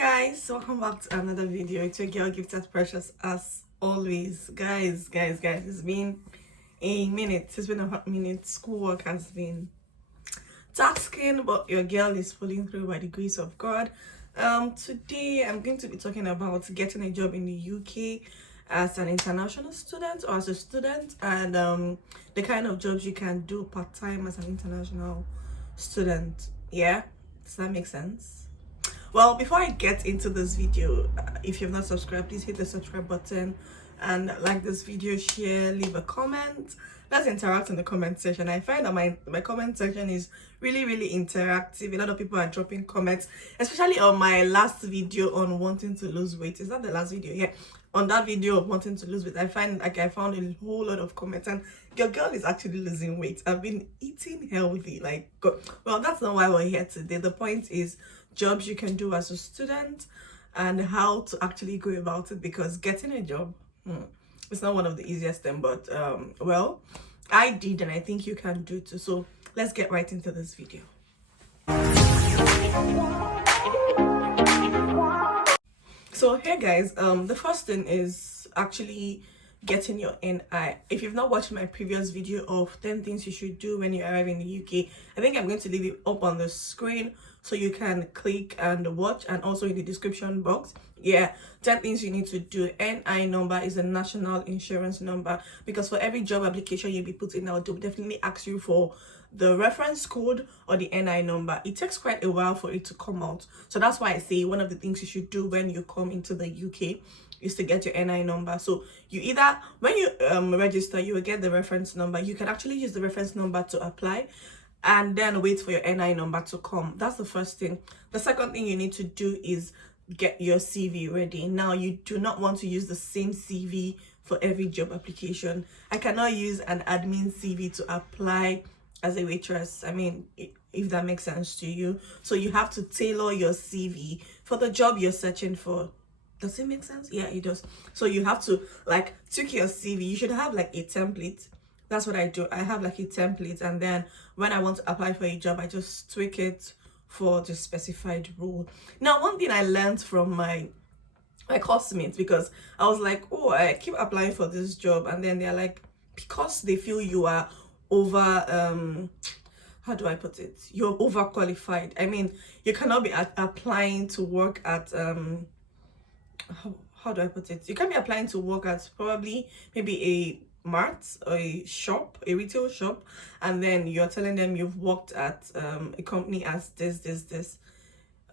Guys, welcome back to another video. It's your girl Gifted Precious as always. Guys, it's been a minute. It's been a hot minute. Schoolwork has been tasking, but your girl is pulling through by the grace of God. Today I'm going to be talking about getting a job in the UK as an international student or as a student, and the kind of jobs you can do part-time as an international student. Yeah, does that make sense? Well, before I get into this video, if you've not subscribed, please hit the subscribe button and like this video, share, leave a comment. Let's interact in the comment section. I find that my comment section is really interactive. A lot of people are dropping comments, especially on my last video on wanting to lose weight. Is that the last video? Yeah, on that video of wanting to lose weight, I found a whole lot of comments, and your girl is actually losing weight. I've been eating healthy, well, that's not why we're here today. The point is jobs you can do as a student and how to actually go about it, because getting a job, it's not one of the easiest things, but well, I did, and I think you can do too. So let's get right into this video. So here guys, the first thing is actually getting your NI. If you've not watched my previous video of 10 things you should do when you arrive in the UK, I think I'm going to leave it up on the screen so you can click and watch, and also in the description box. Yeah, 10 things you need to do. NI number is a national insurance number, because for every job application you'll be putting out, they'll definitely ask you for the reference code or the NI number. It takes quite a while for it to come out, so that's why I say one of the things you should do when you come into the UK is to get your NI number. So you either, when you register, you will get the reference number. You can actually use the reference number to apply and then wait for your NI number to come. That's the first thing. The second thing you need to do is get your CV ready. Now, you do not want to use the same CV for every job application. I cannot use an admin CV to apply as a waitress. I mean, if that makes sense to you. So you have to tailor your CV for the job you're searching for. Does it make sense? Yeah, it does. So you have to tweak your CV. You should have a template. That's what I do. I have a template, and then when I want to apply for a job, I just tweak it for the specified role. Now, one thing I learned from my classmates, because I was like, oh, I keep applying for this job, and then they're like, because they feel you are over how do I put it, you're overqualified. I mean, you cannot be applying to work at how do I put it, you can be applying to work at probably maybe a mart or a retail shop, and then you're telling them you've worked at a company as this.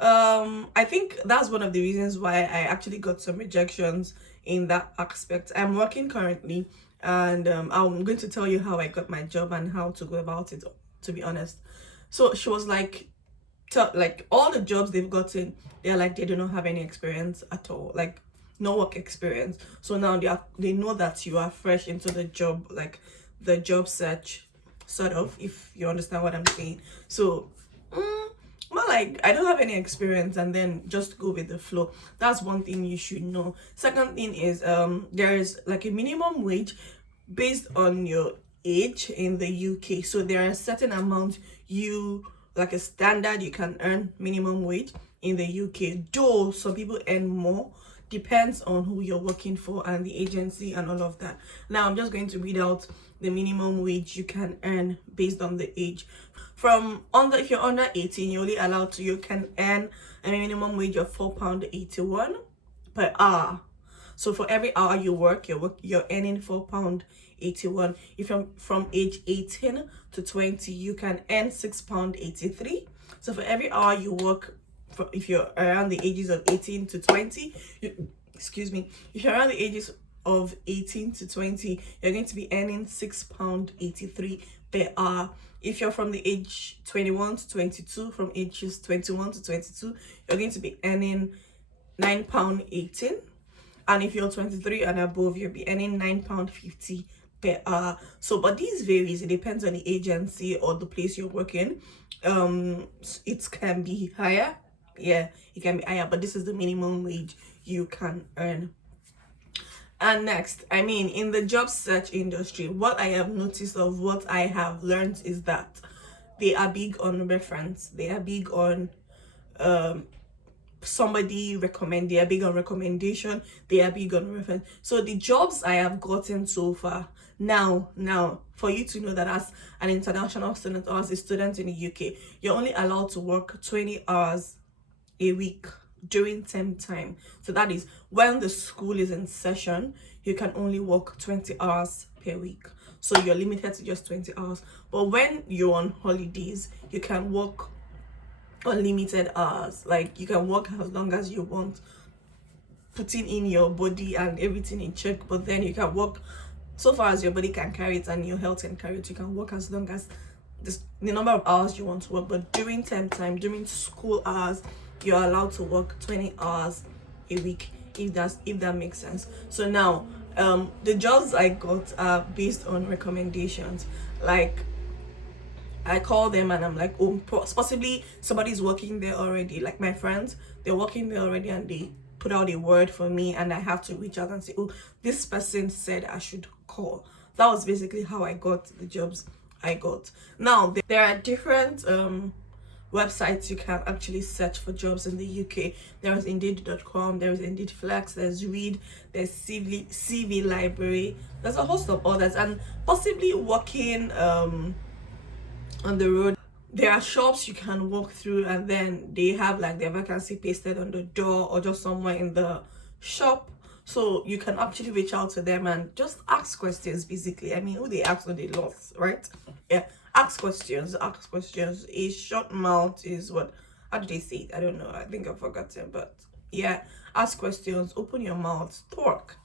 I think that's one of the reasons why I actually got some rejections in that aspect. I'm working currently, and I'm going to tell you how I got my job and how to go about it, to be honest. So she was like, all the jobs they've gotten, they're like, they do not have any experience at all, no work experience. So now they know that you are fresh into the job, the job search, sort of, if you understand what I'm saying. So more like, I don't have any experience, and then just go with the flow. That's one thing you should know. Second thing is there is a minimum wage based on your age in the UK. So there are a certain amount a standard you can earn minimum wage in the UK, though some people earn more. Depends on who you're working for and the agency and all of that. Now I'm just going to read out the minimum wage you can earn based on the age. If you're under 18, you're only allowed to, you can earn a minimum wage of £4.81 per hour. So for every hour you work, you're earning £4.81. If you're from age 18 to 20, you can earn £6.83. So for every hour you work, if you're around the ages of 18 to 20, if you're around the ages of 18 to 20, you're going to be earning £6.83 per hour. If you're from the age 21 to 22, from ages 21 to 22, you're going to be earning £9.18. And if you're 23 and above, you'll be earning £9.50 per hour. So, but these varies. It depends on the agency or the place you're working. It can be higher. Yeah, it can be higher, but this is the minimum wage you can earn. And next, in the job search industry, what I have noticed of what I have learned is that they are big on reference. They are big on somebody recommend, they are big on recommendation, they are big on reference. So the jobs I have gotten so far, now for you to know that as an international student or as a student in the UK, you're only allowed to work 20 hours a week during term time. So that is when the school is in session, you can only work 20 hours per week. So you're limited to just 20 hours. But when you're on holidays, you can work unlimited hours. Like, you can work as long as you want, putting in your body and everything in check. But then you can work so far as your body can carry it and your health can carry it. You can work as long as the number of hours you want to work. But during term time, during school hours, you're allowed to work 20 hours a week, if that makes sense. So now the jobs I got are based on recommendations. Like, I call them and I'm like, oh, possibly somebody's working there already. Like, my friends, they're working there already and they put out a word for me, and I have to reach out and say, oh, this person said I should call. That was basically how I got the jobs I got. Now, there are different websites you can actually search for jobs in the UK. There is Indeed.com, there is Indeed Flex, there's Reed, there's CV Library, there's a host of others, and possibly working on the road. There are shops you can walk through and then they have like their vacancy pasted on the door or just somewhere in the shop. So you can actually reach out to them and just ask questions, basically. I mean, who they ask, who they lost, right? Yeah, ask questions. A short mouth is what, how do they say it? I don't know. I think I've forgotten. But yeah, ask questions, open your mouth, talk.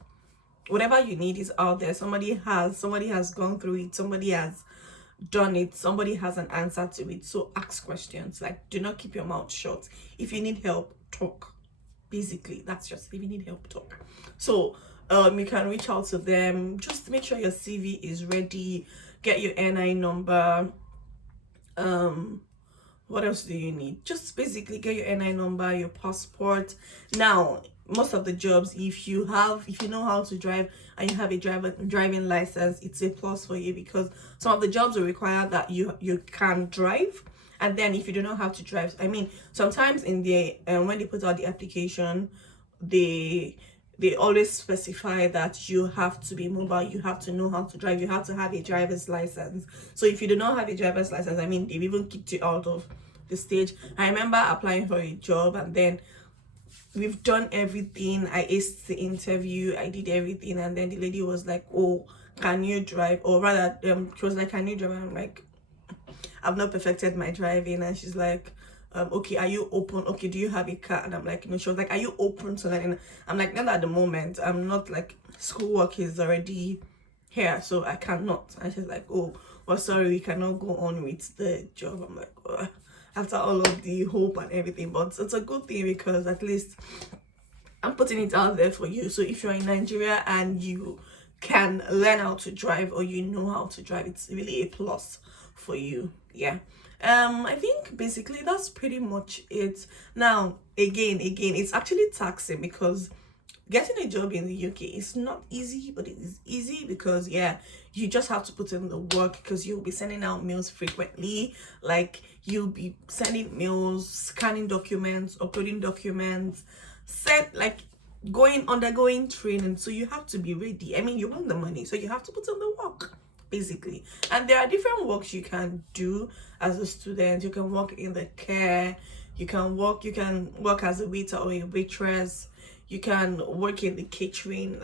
Whatever you need is out there. Somebody has gone through it. Somebody has done it. Somebody has an answer to it. So ask questions. Like, do not keep your mouth shut. If you need help, talk. Basically, that's just, if you need help, talk. So you can reach out to them. Just make sure your CV is ready. Get your NI number. What else do you need? Just basically get your NI number, your passport. Now, most of the jobs, if you know how to drive and you have a driving license, it's a plus for you, because some of the jobs will require that you can drive. And then if you don't know how to drive, I mean, sometimes in the when they put out the application, they always specify that you have to be mobile, you have to know how to drive, you have to have a driver's license. So if you do not have a driver's license, I mean, they've even kicked you out of the stage. I remember applying for a job and then we've done everything. I aced the interview, I did everything, and then the lady was like, oh, can you drive? Or rather, she was like, can you drive? And I'm like, I've not perfected my driving. And she's like, okay, are you open? Okay, do you have a car? And I'm like, no. She was like, are you open to learning? I'm like, not at the moment. I'm not, like, schoolwork is already here, so I cannot. And she's like, oh, well, sorry, we cannot go on with the job. I'm like, oh, after all of the hope and everything. But it's a good thing, because at least I'm putting it out there for you. So if you're in Nigeria and you can learn how to drive, or you know how to drive, it's really a plus for you. Yeah. I think basically that's pretty much it. Now, again, it's actually taxing, because getting a job in the UK is not easy, but it is easy because, yeah, you just have to put in the work, because you'll be sending out mails frequently. Like, you'll be sending mails, scanning documents, uploading documents, undergoing training. So you have to be ready. I mean, you want the money, so you have to put in the work, basically. And there are different works you can do as a student. You can work in the care, you can work as a waiter or a waitress, you can work in the catering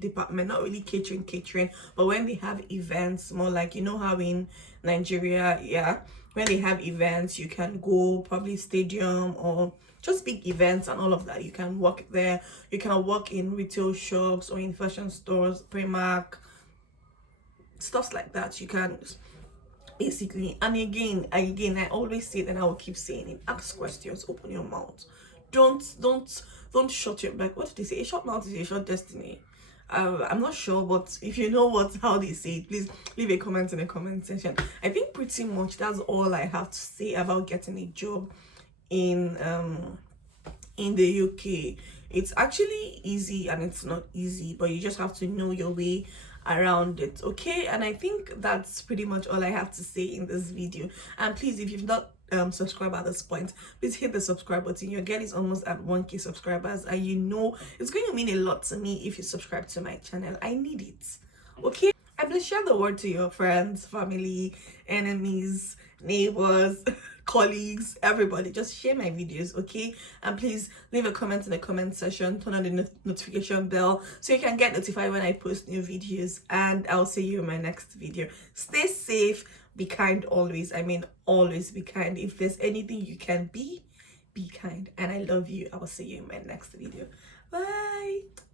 department. Not really catering, but when they have events, more like, you know how in Nigeria, yeah, when they have events, you can go probably stadium or just big events and all of that. You can work there. You can work in retail shops or in fashion stores, Primark, stuff like that. You can basically. And again, I always say it, and I will keep saying it: ask questions, open your mouth. Don't shut your back. What did they say? A short mouth is a short destiny. I'm not sure, but if you know how they say it, please leave a comment in the comment section. I think pretty much that's all I have to say about getting a job in the UK. It's actually easy and it's not easy, but you just have to know your way around it. Okay, and I think that's pretty much all I have to say in this video. And please, if you've not subscribe at this point, please hit the subscribe button. Your girl is almost at 1k subscribers, and you know it's going to mean a lot to me if you subscribe to my channel. I need it. Okay, and please share the word to your friends, family, enemies, neighbors, colleagues, everybody. Just share my videos, okay? And please leave a comment in the comment section, turn on the notification bell so you can get notified when I post new videos. And I'll see you in my next video. Stay safe, be kind always. I mean, always be kind. If there's anything you can be kind. And I love you. I will see you in my next video. Bye.